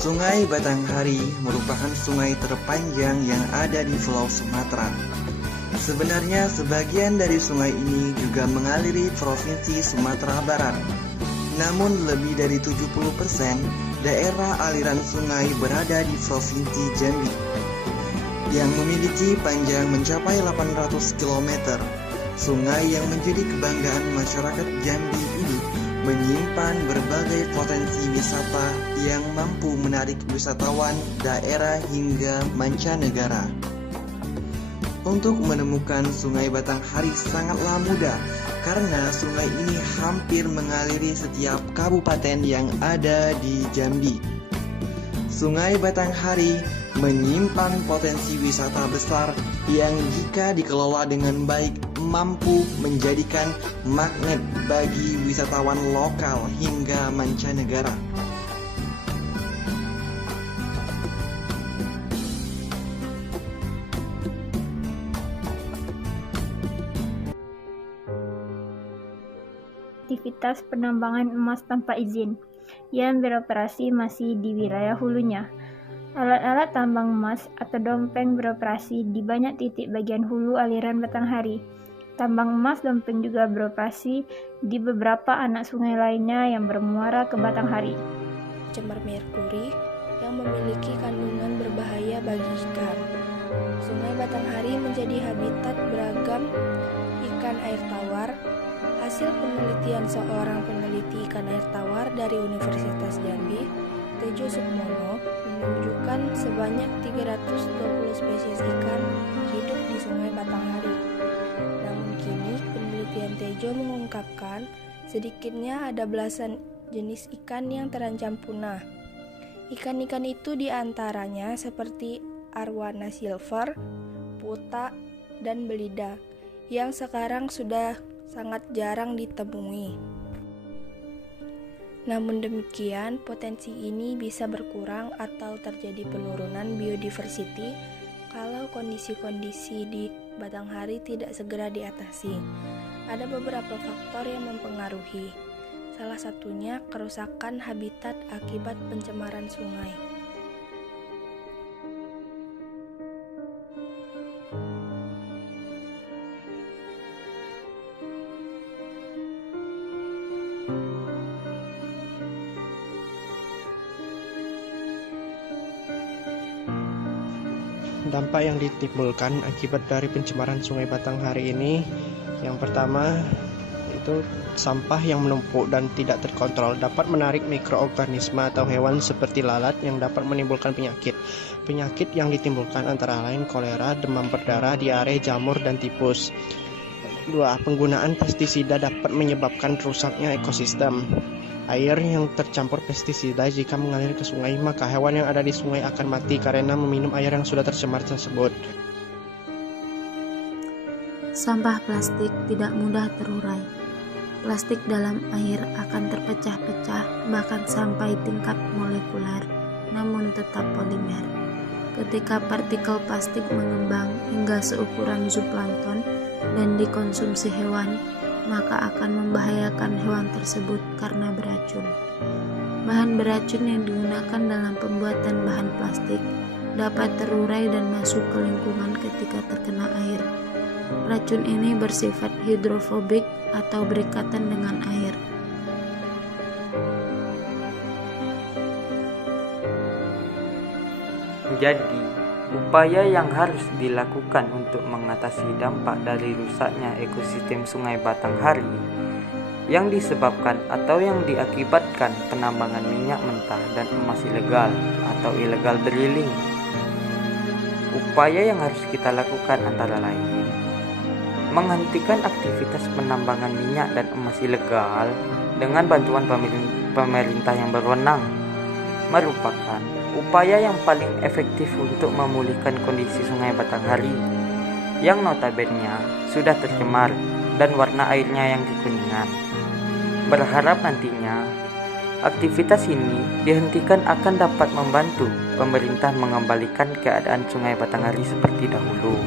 Sungai Batanghari merupakan sungai terpanjang yang ada di Pulau Sumatera. Sebenarnya sebagian dari sungai ini juga mengaliri Provinsi Sumatera Barat. Namun lebih dari 70% daerah aliran sungai berada di Provinsi Jambi, yang memiliki panjang mencapai 800 km. Sungai yang menjadi kebanggaan masyarakat Jambi ini menyimpan berbagai potensi wisata yang mampu menarik wisatawan daerah hingga mancanegara. Untuk menemukan Sungai Batanghari sangatlah mudah karena sungai ini hampir mengaliri setiap kabupaten yang ada di Jambi. Sungai Batanghari menyimpan potensi wisata besar yang jika dikelola dengan baik mampu menjadikan magnet bagi wisatawan lokal hingga mancanegara. Aktivitas penambangan emas tanpa izin yang beroperasi masih di wilayah hulunya. Alat-alat tambang emas atau dompeng beroperasi di banyak titik bagian hulu aliran Batanghari. Tambang emas dompeng juga beroperasi di beberapa anak sungai lainnya yang bermuara ke Batanghari. Cemar merkuri yang memiliki kandungan berbahaya bagi ikan. Sungai Batanghari menjadi habitat beragam ikan air tawar. Hasil penelitian seorang peneliti ikan air tawar dari Universitas Jambi, Tejo Sukmono, menunjukkan sebanyak 320 spesies ikan hidup di Sungai Batanghari. Namun kini penelitian Tejo mengungkapkan sedikitnya ada belasan jenis ikan yang terancam punah. Ikan-ikan itu diantaranya seperti arwana silver, puta, dan belida yang sekarang sudah sangat jarang ditemui. Namun demikian, potensi ini bisa berkurang atau terjadi penurunan biodiversity kalau kondisi-kondisi di Batanghari tidak segera diatasi. Ada beberapa faktor yang mempengaruhi. Salah satunya kerusakan habitat akibat pencemaran sungai. Dampak yang ditimbulkan akibat dari pencemaran Sungai Batanghari ini, yang pertama itu sampah yang menumpuk dan tidak terkontrol dapat menarik mikroorganisme atau hewan seperti lalat yang dapat menimbulkan penyakit. Penyakit yang ditimbulkan antara lain kolera, demam berdarah, diare, jamur, dan tipus. 2. Penggunaan pestisida dapat menyebabkan rusaknya ekosistem. Air yang tercampur pestisida jika mengalir ke sungai, maka hewan yang ada di sungai akan mati karena meminum air yang sudah tercemar tersebut. Sampah plastik tidak mudah terurai. Plastik dalam air akan terpecah-pecah bahkan sampai tingkat molekuler, namun tetap polimer. Ketika partikel plastik mengembang hingga seukuran zooplankton dan dikonsumsi hewan, maka akan membahayakan hewan tersebut karena beracun. Bahan beracun yang digunakan dalam pembuatan bahan plastik dapat terurai dan masuk ke lingkungan ketika terkena air. Racun ini bersifat hidrofobik atau berikatan dengan air. Jadi, upaya yang harus dilakukan untuk mengatasi dampak dari rusaknya ekosistem Sungai Batanghari yang disebabkan atau yang diakibatkan penambangan minyak mentah dan emas ilegal atau ilegal drilling. Upaya yang harus kita lakukan antara lain menghentikan aktivitas penambangan minyak dan emas ilegal dengan bantuan pemerintah yang berwenang, merupakan upaya yang paling efektif untuk memulihkan kondisi Sungai Batanghari yang notabene sudah tercemar dan warna airnya yang kekuningan. Berharap nantinya aktivitas ini dihentikan akan dapat membantu pemerintah mengembalikan keadaan Sungai Batanghari seperti dahulu.